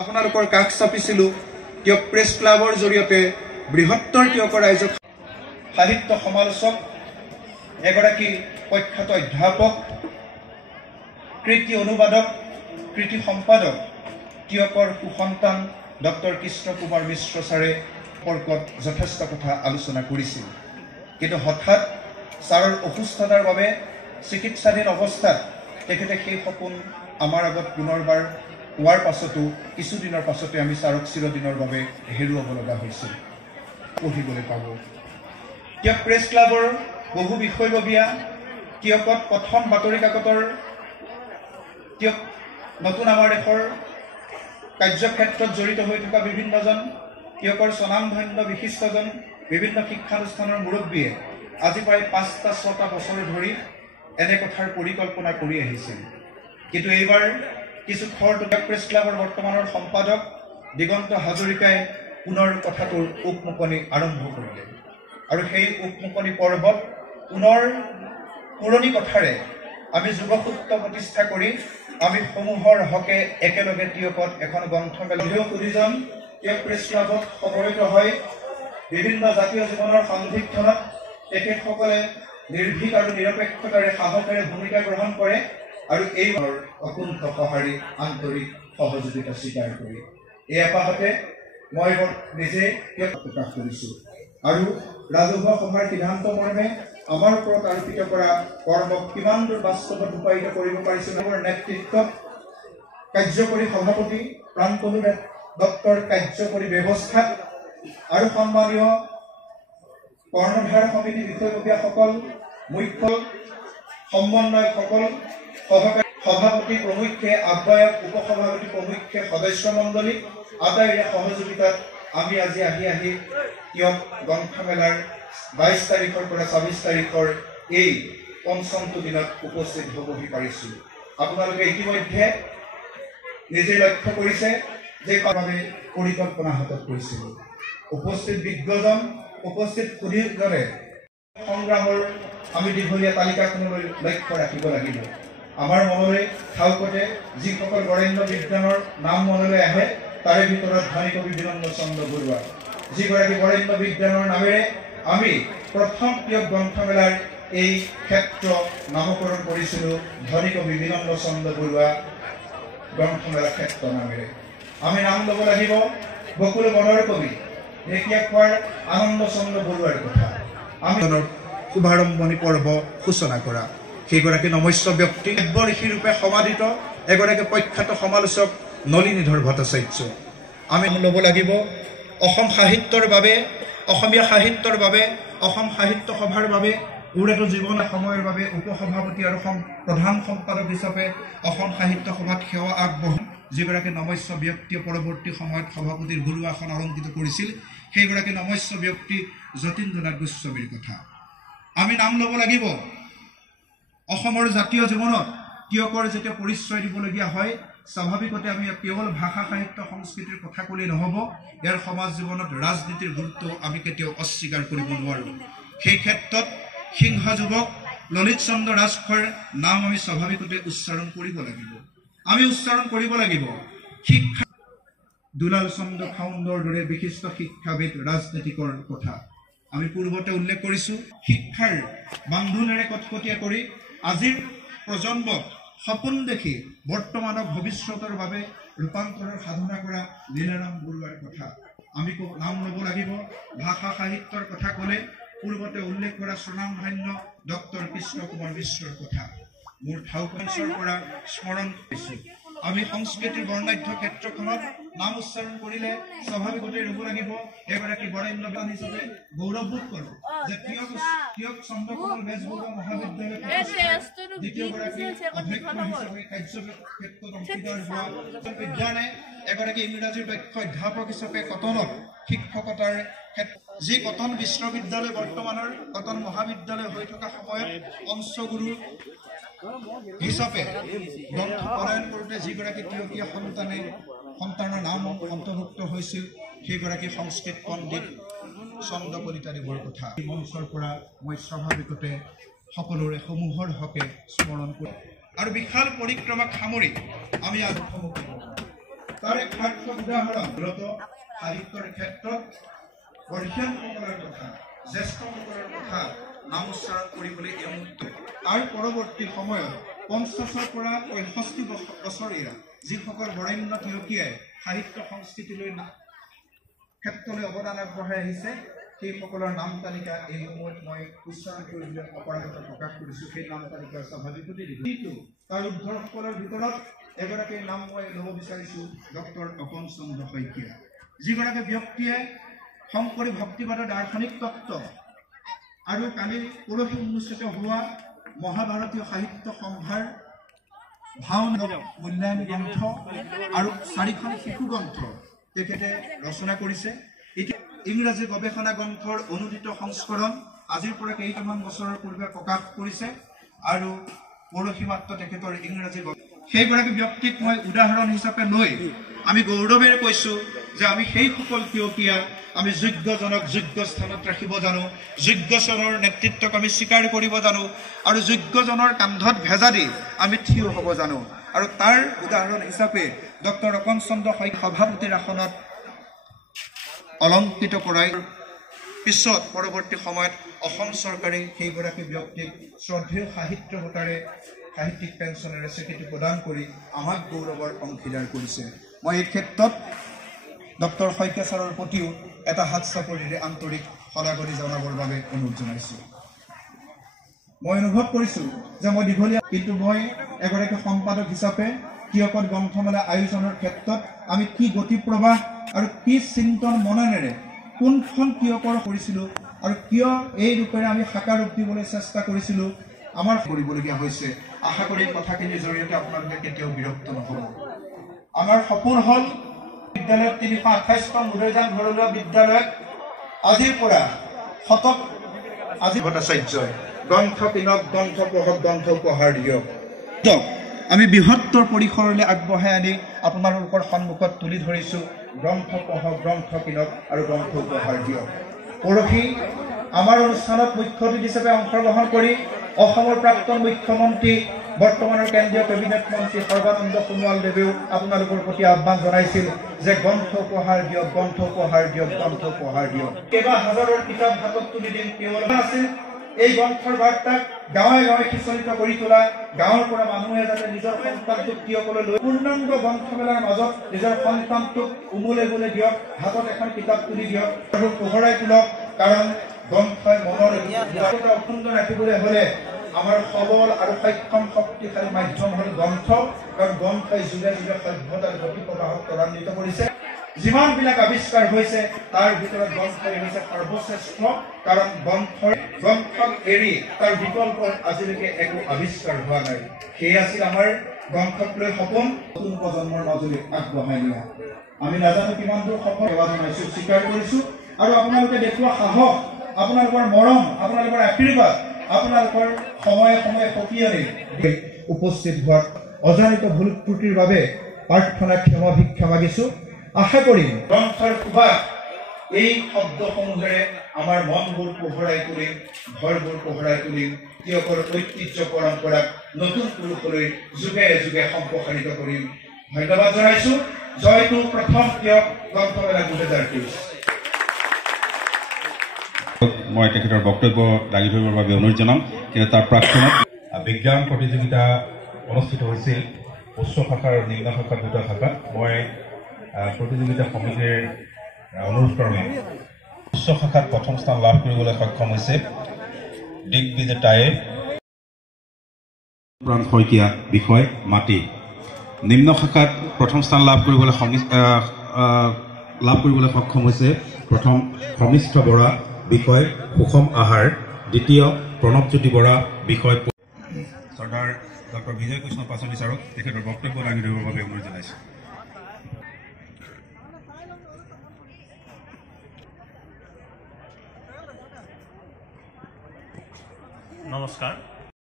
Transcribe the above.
আপোনালোকৰ কাষ চাপিছিলোঁ তেওঁক প্ৰেছ ক্লাবৰ জৰিয়তে বৃহত্তৰ তেওঁকৰ ৰাইজক সাহিত্য সমালোচক এগৰাকী প্ৰখ্যাত অধ্যাপক কৃতি অনুবাদক কৃতি সম্পাদক তেওঁকৰ সুসন্তান ডক্টৰ কৃষ্ণ কুমাৰ মিশ্ৰ ছাৰে সম্পৰ্কত যথেষ্ট কথা আলোচনা কৰিছিল কিন্তু হঠাৎ ছাৰৰ অসুস্থতাৰ বাবে চিকিৎসাধীন অৱস্থাত তেখেতে সেই সপোন আমাৰ আগত পুনৰবাৰ কোৱাৰ পাছতো কিছুদিনৰ পাছতে আমি ছাৰক চিৰদিনৰ বাবে হেৰুৱাব লগা হৈছিল পঢ়িবলৈ পাব তেওঁক প্ৰেছ ক্লাবৰ বহু বিষয়ববীয়া তেওঁকত প্ৰথম বাতৰি কাকতৰ তেওঁক নতুন আমাৰ দেশৰ কাৰ্যক্ষেত্ৰত জড়িত হৈ থকা বিভিন্নজন তেওঁকৰ স্বনামধন্য বিশিষ্টজন বিভিন্ন শিক্ষানুষ্ঠানৰ মুৰব্বীয়ে আজি প্ৰায় ৫-৬ বছৰ ধৰি এনে কথাৰ পৰিকল্পনা কৰি আহিছিল কিন্তু এইবাৰ কিছু খৰতকীয়া প্ৰেছ ক্লাবৰ বৰ্তমানৰ সম্পাদক দিগন্ত হাজৰিকাই পুনৰ কথাটোৰ উকমুকনি আৰম্ভ কৰিলে আৰু সেই উকমুকনি পৰ্বত পুনৰ পুৰণি কথাৰে আমি যুৱসূত্ৰ প্ৰতিষ্ঠা কৰি আমি সমূহৰ হকে একেলগে তেওঁকত এখন গ্ৰন্থমেলা সুধিজন তেওঁ প্ৰেছ ক্লাবত সমবেত হয় বিভিন্ন জাতীয় জীৱনৰ সন্ধিক্ষণত তেখেতসকলে নিৰ্ভীক আৰু নিৰপেক্ষতাৰে সাহসেৰে ভূমিকা গ্ৰহণ কৰে আৰু এই অকুণ্ঠ সঁহাৰি আন্তৰিক সহযোগিতা স্বীকাৰ কৰি এই এপাহতে মই নিজে প্ৰকাশ কৰিছোঁ আৰু ৰাজহুৱা সভাৰ সিদ্ধান্ত মৰ্মে আমাৰ ওপৰত আৰোপিত কৰা কৰ্মক কিমান দূৰ বাস্তৱত ৰূপায়িত কৰিব পাৰিছোঁ তেওঁৰ নেতৃত্বত কাৰ্যকৰী সভাপতি প্ৰান্তনু দত্তৰ কাৰ্যকৰী ব্যৱস্থাত আৰু সন্মানীয় কৰ্ণধাৰ সমিতি বিষয়ববীয়াসকল মুখ্য সমন্বয়কসকল সভাপতি প্ৰমুখ্যে আহ্বায়ক উপসভাপতি প্ৰমুখ্যে সদস্য মণ্ডলী আটাইৰে সহযোগিতাত আমি আজি আহি তেওঁক গ্ৰন্থমেলাৰ ২২ তাৰিখৰ পৰা ২৬ তাৰিখৰ এই পঞ্চমটো দিনত উপস্থিত হ'বহি পাৰিছোঁ আপোনালোকে ইতিমধ্যে নিজে লক্ষ্য কৰিছে যে বাবে পৰিকল্পনা হাতত কৰিছিলোঁ উপস্থিত বিজ্ঞজন উপস্থিত সুধীজনে সংগ্ৰামৰ আমি দীঘলীয়া তালিকাখনলৈ লক্ষ্য ৰাখিব লাগিব আমাৰ মনলৈ ঠাউকতে যিসকল বৰেণ্য বিদ্বানৰ নাম মনলৈ আহে তাৰে ভিতৰত ধনী কবি বিনন্দ চন্দ্ৰ বৰুৱা যিগৰাকী বৰেণ্য বিদ্বানৰ নামেৰে আমি প্ৰথম তেওঁক গ্ৰন্থমেলাৰ এই ক্ষেত্ৰ নামকৰণ কৰিছিলোঁ ধনী কবি বিনন্দ চন্দ্ৰ বৰুৱা গ্ৰন্থমেলা ক্ষেত্ৰ নামেৰে আমি নাম ল'ব লাগিব বকুল বনৰ কবি ঢেকীয়াখোৱাৰ আনন্দ চন্দ্ৰ বৰুৱাৰ কথা আমি শুভাৰম্ভণি পৰ্ব সূচনা কৰা সেইগৰাকী নমস্য ব্যক্তি ঋষি ৰূপে সমাধিত এগৰাকী প্ৰখ্যাত সমালোচক নলিনীধৰ ভট্টাচাৰ্য আমি ল'ব লাগিব অসম সাহিত্যৰ বাবে অসমীয়া সাহিত্যৰ বাবে অসম সাহিত্য সভাৰ বাবে উৰেটো জীৱন সময়ৰ বাবে উপসভাপতি আৰু প্ৰধান সম্পাদক হিচাপে অসম সাহিত্য সভাত সেৱা আগবঢ়াই যিগৰাকী নমস্য ব্যক্তিয়ে পৰৱৰ্তী সময়ত সভাপতিৰ গুৰু আসন অলংকৃত কৰিছিল সেইগৰাকী নমস্য ব্যক্তি যতীন্দ্ৰনাথ গোস্বামীৰ কথা আমি নাম ল'ব লাগিব অসমৰ জাতীয় জীৱনত তেওঁকৰ যেতিয়া পৰিচয় দিবলগীয়া হয় স্বাভাৱিকতে আমি কেৱল ভাষা সাহিত্য সংস্কৃতিৰ কথা ক'লেই নহ'ব ইয়াৰ সমাজ জীৱনত ৰাজনীতিৰ গুৰুত্ব আমি কেতিয়াও অস্বীকাৰ কৰিব নোৱাৰোঁ সেই ক্ষেত্ৰত সিংহ যুৱক ললিত চন্দ্ৰ ৰাজখোৱাৰ নাম আমি স্বাভাৱিকতে উচ্চাৰণ কৰিব লাগিব আমি উচ্চাৰণ কৰিব লাগিব শিক্ষা দুলাল চন্দ্ৰ খাউণ্ডৰ দৰে বিশিষ্ট শিক্ষাবিদ ৰাজনীতিকৰ কথা আমি পূৰ্বতে উল্লেখ কৰিছোঁ শিক্ষাৰ বান্ধোনেৰে কটকটীয়া কৰি আজিৰ প্ৰজন্মক সপোন দেখি বৰ্তমানক ভৱিষ্যতৰ বাবে ৰূপান্তৰৰ সাধনা কৰা লীলাৰাম বৰুৱাৰ কথা আমি নাম ল'ব লাগিব ভাষা সাহিত্যৰ কথা ক'লে পূৰ্বতে উল্লেখ কৰা স্বনামধন্য ডক্টৰ কৃষ্ণ কুমাৰ মিশ্ৰৰ কথা মোৰ ঠাউকঞ্চৰ পৰা স্মৰণ কৰিছোঁ আমি সংস্কৃতিৰ বৰ্ণাঢ্য ক্ষেত্ৰখনত নাম উচ্চাৰণ কৰিলে স্বাভাৱিকতে ৰ'ব লাগিব এগৰাকী বৰেণ্য ব্যক্তি হিচাপে গৌৰৱবোধ কৰোঁ যে তেওঁক চন্দ্ৰকমল বেজবৰুৱা মহাবিদ্যালয় দ্বিতীয়গৰাকী অধ্যক্ষ হিচাপে কাৰ্যক্ষেত্ৰত অংশীদাৰ হোৱা বিজ্ঞানে এগৰাকী ইংৰাজীৰ দক্ষ অধ্যাপক হিচাপে কটনত শিক্ষকতাৰ যি কটন বিশ্ববিদ্যালয় বৰ্তমানৰ কটন মহাবিদ্যালয় হৈ থকা সময়ত পঞ্চগুৰু হিচাপে গ্ৰন্থ প্ৰদান কৰোঁতে যিগৰাকী তিয়কীয়া সন্তানৰ নাম অন্তৰ্ভুক্ত হৈছিল সেইগৰাকী সংস্কৃত পণ্ডিত চন্দ্ৰ কলিতাদেৱৰ কথা মঞ্চৰ পৰা মই স্বাভাৱিকতে সকলোৰে সমূহৰ হকে স্মৰণ কৰোঁ আৰু বিশাল পৰিক্ৰমাক সামৰি আমি তাৰে খাদ্য উদাহৰণ মূলত সাহিত্যৰ ক্ষেত্ৰত বৰ্ষীয়ানসকলৰ কথা জ্যেষ্ঠসকলৰ কথা নাম উচ্চাৰণ কৰিবলৈ এই মুহূৰ্ত তাৰ পৰৱৰ্তী সময়ত 50ৰ পৰা 65 বছৰীয়া যিসকল বৰেণ্য থিয়কীয়াই সাহিত্য সংস্কৃতিলৈ ক্ষেত্ৰলৈ অৱদান আগবঢ়াই আহিছে সেইসকলৰ নাম তালিকা এই সময়ত মই উচ্চাৰণ কৰিবলৈ অপাৰগতা প্ৰকাশ কৰিছোঁ। সেই নাম তালিকাৰ স্বাভাৱিকতে কিন্তু তাৰ উদ্ধৰসকলৰ ভিতৰত এগৰাকীৰ নাম মই ল'ব বিচাৰিছোঁ ডক্টৰ অকণ চন্দ্ৰ শইকীয়া, যিগৰাকী ব্যক্তিয়ে শংকৰী ভক্তিবাদৰ দাৰ্শনিক তত্ত্ব আৰু কালি পৰহি উন্মোচিত হোৱা মহাভাৰতীয় সাহিত্য সম্ভাৰ ভাও মূল্যায়ন গ্ৰন্থ আৰু 4খন শিশু গ্ৰন্থ তেখেতে ৰচনা কৰিছে। ইংৰাজী গৱেষণা গ্ৰন্থৰ অনুদিত সংস্কৰণ আজিৰ পৰা কেইটামান বছৰৰ পূৰ্বে প্ৰকাশ কৰিছে আৰু পৰহি মাত্ৰ তেখেতৰ ইংৰাজী সেইগৰাকী ব্যক্তিক মই উদাহৰণ হিচাপে লৈ আমি গৌৰৱেৰে কৈছোঁ যে আমি সেইসকল থিয়কীয়া আমি যোগ্যজনক যোগ্য স্থানত ৰাখিব জানো, যোগ্যজনৰ নেতৃত্বক আমি স্বীকাৰ কৰিব জানো আৰু যোগ্যজনৰ কান্ধত ভেজা দি আমি থিয় হ'ব জানো। আৰু তাৰ উদাহৰণ হিচাপে ডক্টৰ অকণ চন্দ্ৰ শইকীয়া সভাপতিৰ আসনত অলংকৃত কৰাই পিছত পৰৱৰ্তী সময়ত অসম চৰকাৰে সেইগৰাকী ব্যক্তিক শ্ৰদ্ধেয় সাহিত্য বঁটাৰে সাহিত্যিক পেঞ্চনেৰে স্বীকৃতি প্ৰদান কৰি আমাক গৌৰৱৰ অংশীদাৰ কৰিছে। মই এই ক্ষেত্ৰত ডক্টৰ শইকীয়া ছাৰৰ প্ৰতিও এটা হাত চাপৰিৰে আন্তৰিক শলাগনি জনাবৰ বাবে অনুৰোধ জনাইছোঁ। মই অনুভৱ কৰিছোঁ যে মই দীঘলীয়া, কিন্তু মই এগৰাকী সম্পাদক হিচাপে কিয়কত গ্ৰন্থমেলা আয়োজনৰ ক্ষেত্ৰত আমি কি গতি প্ৰবাহ আৰু কি চিন্তন মননেৰে কোনখন কিয়কৰ কৰিছিলোঁ আৰু কিয় এই ৰূপেৰে আমি সাকাৰ ৰূপ দিবলৈ চেষ্টা কৰিছিলোঁ আমাৰ কৰিবলগীয়া হৈছে। আশা কৰি কথাখিনিৰ জৰিয়তে আপোনালোকে কেতিয়াও বিৰক্ত নহ'ব। আমাৰ সপোন হ'ল বিদ্যালয়ত 328খন উদয়জান ঘৰুৱা বিদ্যালয়ত আজিৰ পৰা শতক আজি ভট্টাচাৰ্যই গ্ৰন্থ কিনক, গ্ৰন্থ পঢ়ক, গ্ৰন্থ উপহাৰ দিয়ক। আমি বৃহত্তৰ পৰিসৰলৈ আগবঢ়াই আনি আপোনালোকৰ সন্মুখত তুলি ধৰিছোঁ গ্ৰন্থ পঢ়ক, গ্ৰন্থ কিনক আৰু গ্ৰন্থ উপহাৰ দিয়ক। পৰহি আমাৰ অনুষ্ঠানত মুখ্য অতিথি হিচাপে অংশগ্ৰহণ কৰি অসমৰ প্ৰাক্তন মুখ্যমন্ত্ৰী বৰ্তমানৰ কেন্দ্ৰীয় কেবিনেট মন্ত্ৰী সৰ্বানন্দ সোণোৱাল দেৱেও আপোনালোকৰ প্ৰতি আহ্বান জনাইছিল যে গ্ৰন্থ উপহাৰ দিয়ক, গ্ৰন্থ উপহাৰ দিয়ক, গ্ৰন্থ উপহাৰ দিয়ক। কেইবা হাজাৰৰ কিতাপ হাতত তুলি দিম কেৱল আছিল এই গ্ৰন্থৰ বাৰ্তাক গাঁৱে গাঁৱে সিঁচৰিত কৰি তোলা, গাঁৱৰ পৰা মানুহে যাতে নিজৰ সন্তানটোক কিয়কলৈ লৈ পূৰ্ণাংগ গ্ৰন্থমেলাৰ মাজত নিজৰ সন্তানটোক উমলে গলে দিয়ক, হাতত এখন কিতাপ তুলি দিয়ক আৰু পোহৰাই তোলক। কাৰণ গ্ৰন্থই মনৰ অক্ষুণ্ণ ৰাখিবলৈ হ'লে আমাৰ সবল আৰু সক্ষম শক্তিশালী মাধ্যম হ'ল গ্ৰন্থ। কাৰণ গ্ৰন্থই যুগে যুগে সভ্যতাৰ গতি প্ৰবাহক ত্বৰান্বিত কৰিছে। যিমানবিলাক আৱিষ্কাৰ হৈছে তাৰ ভিতৰত গ্ৰন্থই হৈছে সৰ্বশ্ৰেষ্ঠ। কাৰণ গ্ৰন্থক এৰি তাৰ বিকল্প আজিলৈকে একো আৱিষ্কাৰ হোৱা নাই। সেয়ে আছিল আমাৰ গ্ৰন্থক লৈ সপোন নতুন প্ৰজন্মৰ মাজলৈ আগবঢ়াই নিয়া। আমি নাজানো কিমান দূৰ সফল সেৱা জনাইছোঁ, স্বীকাৰ কৰিছোঁ আৰু আপোনালোকে দেখুওৱা সাহস, আপোনালোকৰ মৰম, আপোনালোকৰ আশীৰ্বাদ, আপোনালোকৰ সময়ে সময়ে সকিয়ানি উপস্থিত হোৱাত অজানিত ভুল ত্ৰুটিৰ বাবে প্ৰাৰ্থনা ক্ষমা ভিক্ষা মাগিছোঁ। আশা কৰিম গ্ৰন্থৰ সুবাস এই শব্দসমূহেৰে আমাৰ মনবোৰ পোহৰাই তুলিম, ঘৰবোৰ পোহৰাই তুলিম, কিয়কৰ ঐতিহ্য পৰম্পৰাক নতুন পুৰুষলৈ যুগে যুগে সম্প্ৰসাৰিত কৰিম। ধন্যবাদ জনাইছোঁ। জয়টো প্ৰথম কিয়ক গ্ৰন্থমেলা 2023। মই তেখেতৰ বক্তব্য দাঙি ধৰিবৰ বাবে অনুৰোধ জনাম। কিন্তু তাৰ প্ৰাক্তনত বিজ্ঞান প্ৰতিযোগিতা অনুষ্ঠিত হৈছিল উচ্চ শাখা আৰু নিম্ন শাখা দুটা শাখাত। মই প্ৰতিযোগিতা সমিতিৰ অনুৰোধ ক্ৰমে উচ্চ শাখাত প্ৰথম স্থান লাভ কৰিবলৈ সক্ষম হৈছে দিগ্বিজেতায়ে প্ৰাণ শইকীয়া, বিষয় মাটি। নিম্ন শাখাত প্ৰথম স্থান লাভ কৰিবলৈ সক্ষম হৈছে প্ৰথম সমিষ্ঠ বৰা, বিষয় সুষম আহাৰ। দ্বিতীয় প্ৰণৱজ্যোতি বৰা, বিষয় চৰ্দাৰ ডক্টৰ বিজয় কৃষ্ণ পাচনি ছাৰক তেখেতৰ বক্তব্য দাঙি ধৰিবৰ বাবে অনুৰোধ জনাইছোঁ। নমস্কাৰ।